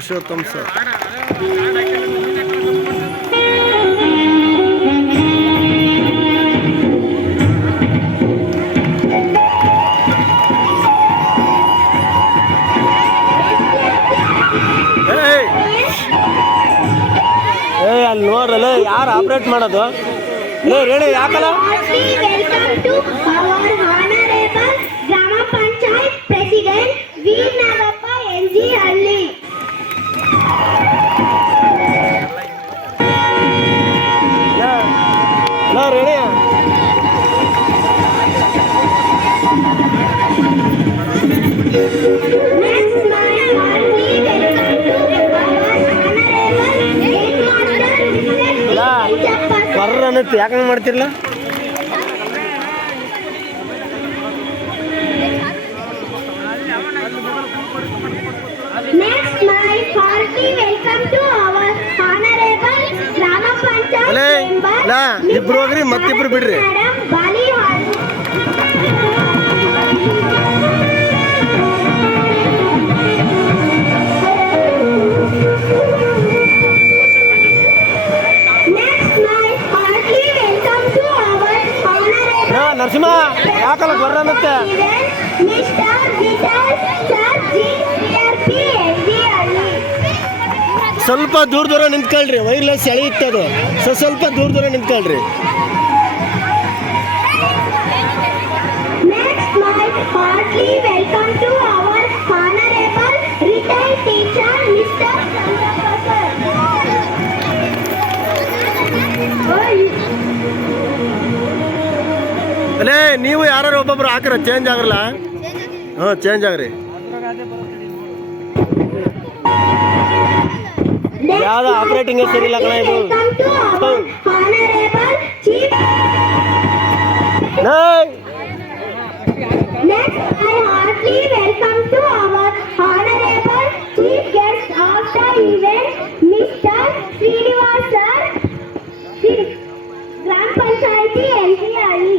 ಪುರುಷೋತ್ತಮ್ ಸರ್. ಅಲ್ಲಿ ನೋಡ್ರಲ್ಲ ಯಾರು ಆಪ್ರೇಟ್ ಮಾಡೋದು ಹೇಳಿ ಯಾಕಲ್ಲ. ಗ್ರಾಮ ಪಂಚಾಯತ್ ಪ್ರೆಸಿಡೆಂಟ್ ವೀರ್ ನಾಗಪ್ಪ ಎನ್ಜಿ ಹಳ್ಳಿ. ರೆಡಿ ಬರ್ರನ್ನತ್ತು ಯಾಕಂಗೆ ಮಾಡ್ತಿರ್ಲ. Next, my party welcome to our honorable Grama Panchayat member. ಇಬ್ರು ಹೋಗ್ರಿ ಮತ್ತಿಬ್ರು ಬಿಡ್ರಿ. Madam Bali Hall. Next, my party welcome to our honorable Narasimha ಯಾಕಲ್ಲ ಬರ್ರನ್ನತ್ತೆ. Mr. Vital Sir GRP NG ಹಳ್ಳಿ. ಸ್ವಲ್ಪ ದೂರ ನಿಂತ್ಕೊಳ್ರಿ, ವೈರ್ಲೆಸ್ ಎಳೆಯುತ್ತದು. ಸ್ವಲ್ಪ ದೂರ ನಿಂತ್ಕೊಳ್ರಿ. Next, my heartily welcome to our honorable retired teacher, Mr. Chandappa ಅಲ್ಲೇ ನೀವು ಯಾರು ಒಬ್ಬೊಬ್ರು ಹಾಕ್ರ ಚೇಂಜ್ ಆಗಲ್ಲ. ಹಾಂ ಚೇಂಜ್ ಆಗ್ರಿ. ಯಾವ್ದು ಆಪರೇಟಿಂಗ್ ಸರಿಯಿಲ್ಲ ಕಣ ಇದು. Next, I heartily welcome to our honorable chief guest of the event, Mr. Srinivas Sir, Gram Panchayati NG Hali.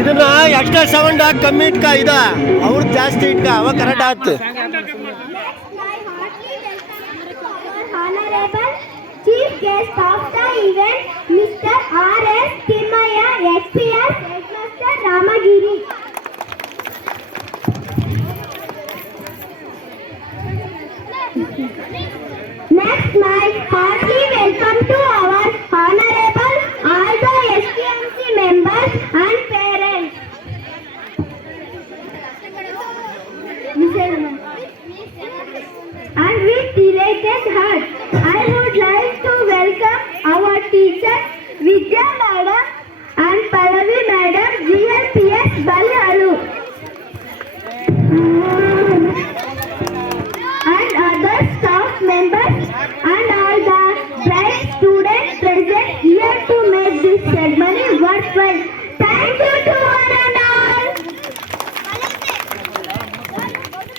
ಇದನ್ನ ಎಕ್ಸ್ಟ್ರಾ ಸೌಂಡ್ ಕಮ್ಮಿ ಇಟ್ಕ ಇದ ಅವ್ರದ್ದು ಜಾಸ್ತಿ ಇಟ್ಕ ಅವ ಕರೆಕ್ಟ್ ಆಯ್ತು. Honorable chief guest of the event, Mr. R.